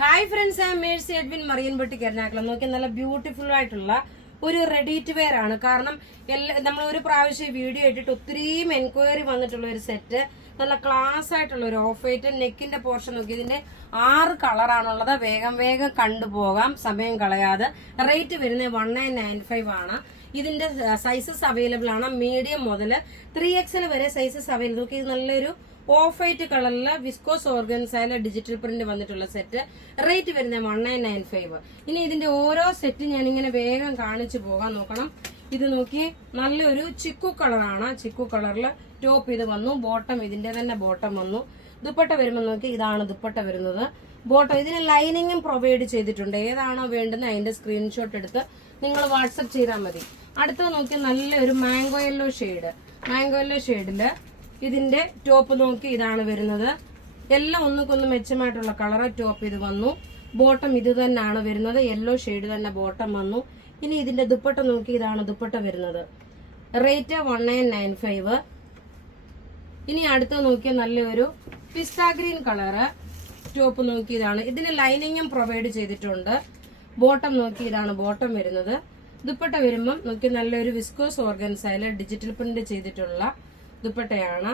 Hi friends, I Mercy Edwin marine boutique Ernakulam. നോക്കി നല്ല beautiful ആയിട്ടുള്ള ഒരു റെഡി ടു വെയർ ആണ്. കാരണം നമ്മൾ ഒരു പ്രാവശ്യം വീഡിയോ ഇട്ടിട്ട് ഒത്തിരിയും എൻക്വയറി വന്നിട്ടുള്ള ഒരു സെറ്റ്, നല്ല ക്ലാസ് ആയിട്ടുള്ള ഒരു ഓഫ് വൈറ്റ് നെക്കിന്റെ പോർഷൻ നോക്കി. ഇതിന്റെ 6 കളറാണുള്ളത്. വേഗം കണ്ടുപോകാം, സമയം കളയാതെ. റേറ്റ് വരുന്നത് 1995 ആണ്. ഇതിന്റെ സൈസസ് അവൈലബിൾ ആണ്. മീഡിയം മുതൽ 3XL വരെ സൈസസ് അവൈലബിൾ. നോക്കി, ഇത് നല്ലൊരു ഓഫ് വൈറ്റ് കളറില് വിസ്കോസ് ഓർഗൻസയില് ഡിജിറ്റൽ പ്രിന്റ് വന്നിട്ടുള്ള സെറ്റ്. റേറ്റ് വരുന്നത് 1995. ഇനി ഇതിന്റെ ഓരോ സെറ്റ് ഞാനിങ്ങനെ വേഗം കാണിച്ചു പോകാൻ നോക്കണം. ഇത് നോക്കി, നല്ലൊരു ചിക്കു കളറാണ്. ചിക്കു കളറിൽ ടോപ്പ് ഇത് വന്നു. ബോട്ടം ഇതിന്റെ തന്നെ ബോട്ടം വന്നു. ദുപ്പട്ട വരുമ്പോൾ നോക്കി, ഇതാണ് ദുപ്പട്ട വരുന്നത്. ബോട്ടം ഇതിന് ലൈനിങ്ങും പ്രൊവൈഡ് ചെയ്തിട്ടുണ്ട്. ഏതാണോ വേണ്ടുന്നത് അതിന്റെ സ്ക്രീൻഷോട്ട് എടുത്ത് നിങ്ങൾ വാട്സപ്പ് ചെയ്താൽ മതി. അടുത്തത് നോക്കി, നല്ലൊരു mango yellow shade. Mango yellow ഷെയ്ഡില് ഇതിന്റെ ടോപ്പ് നോക്കി, ഇതാണ് വരുന്നത്. എല്ലാം ഒന്നുകൊന്ന് മെച്ചമായിട്ടുള്ള കളറ്. ടോപ്പ് ഇത് വന്നു. ബോട്ടം ഇത് തന്നെയാണ് വരുന്നത്. യെല്ലോ ഷെയ്ഡ് തന്നെ ബോട്ടം വന്നു. ഇനി ഇതിന്റെ ദുപ്പട്ട നോക്കി, ഇതാണ് ദുപ്പട്ട വരുന്നത്. റേറ്റ് 1995. ഇനി അടുത്ത് നോക്കിയാൽ നല്ലൊരു പിസ്ത ഗ്രീൻ കളറ്. ടോപ്പ് നോക്കി, ഇതാണ്. ഇതിന് ലൈനിങ്ങും പ്രൊവൈഡ് ചെയ്തിട്ടുണ്ട്. ബോട്ടം നോക്കി, ഇതാണ് ബോട്ടം വരുന്നത്. ദുപ്പട്ട വരുമ്പം നോക്കി, നല്ലൊരു വിസ്കോസ് ഓർഗൻസയില് ഡിജിറ്റൽ പ്രിന്റ് ചെയ്തിട്ടുള്ള ദുപ്പട്ടയാണ്.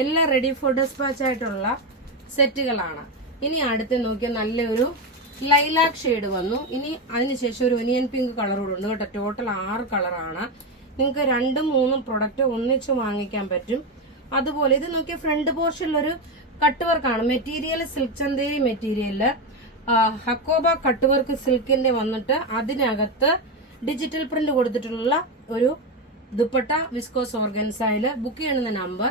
എല്ലാം റെഡി ഫോർ ഡിസ്പാച്ച് ആയിട്ടുള്ള സെറ്റുകളാണ്. ഇനി അടുത്ത് നോക്കിയാൽ നല്ലൊരു ലൈലാക്ക് ഷെയ്ഡ് വന്നു. ഇനി അതിനുശേഷം ഒരു ഒനിയൻ പിങ്ക് കളർ കൂടെ ഉണ്ട് കേട്ടോ. ടോട്ടൽ 6 കളറാണ്. നിങ്ങൾക്ക് 2-3 പ്രൊഡക്റ്റ് ഒന്നിച്ച് വാങ്ങിക്കാൻ പറ്റും. അതുപോലെ ഇത് നോക്കിയ ഫ്രണ്ട് പോർഷനിലൊരു കട്ട് വർക്കാണ്. Material silk Chanderi material, hakoba cut work സിൽക്കിന്റെ വന്നിട്ട് അതിനകത്ത് ഡിജിറ്റൽ പ്രിന്റ് കൊടുത്തിട്ടുള്ള ഒരു ദുപ്പട്ട വിസ്കോസ് ഓർഗൻസയില്. ബുക്ക് ചെയ്യുന്ന നമ്പർ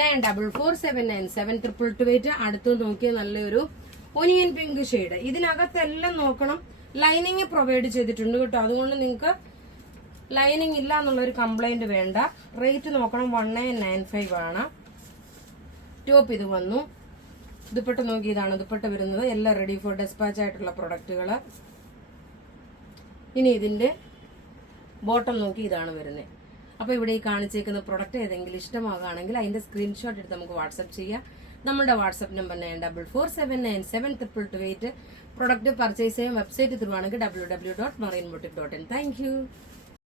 9447972228. അടുത്ത് നോക്കിയ നല്ലൊരു ഒനിയൻ പിങ്ക് ഷെയ്ഡ്. ഇതിനകത്തെല്ലാം നോക്കണം, ലൈനിങ് പ്രൊവൈഡ് ചെയ്തിട്ടുണ്ട് കേട്ടോ. അതുകൊണ്ട് നിങ്ങൾക്ക് ലൈനിങ് ഇല്ല എന്നുള്ളൊരു കംപ്ലൈന്റ് വേണ്ട. റേറ്റ് നോക്കണം, 1995 ആണ്. ടോപ്പ് ഇത് വന്നു. ദുപ്പട്ട നോക്കി, ഇതാണ് ദുപ്പട്ട വരുന്നത്. എല്ലാം റെഡി ഫോർ ഡിസ്പാച്ച് ആയിട്ടുള്ള പ്രൊഡക്റ്റുകള്. ഇനി ഇതിന്റെ ബോട്ടം നോക്കി, ഇതാണ് വരുന്നത്. അപ്പൊ ഇവിടെ ഈ കാണിച്ചേക്കുന്ന പ്രൊഡക്റ്റ് ഏതെങ്കിലും ഇഷ്ടമാകുകയാണെങ്കിൽ അതിന്റെ സ്ക്രീൻഷോട്ട് എടുത്ത് നമുക്ക് വാട്സ്ആപ്പ് ചെയ്യാം. നമ്മുടെ വാട്സ്ആപ്പ് നമ്പർ 9447972228. പ്രൊഡക്റ്റ് പർച്ചേസ് ചെയ്യാൻ വെബ്സൈറ്റ് ത്രൂ ആണെങ്കിൽ www.marianboutique.in. Thank you.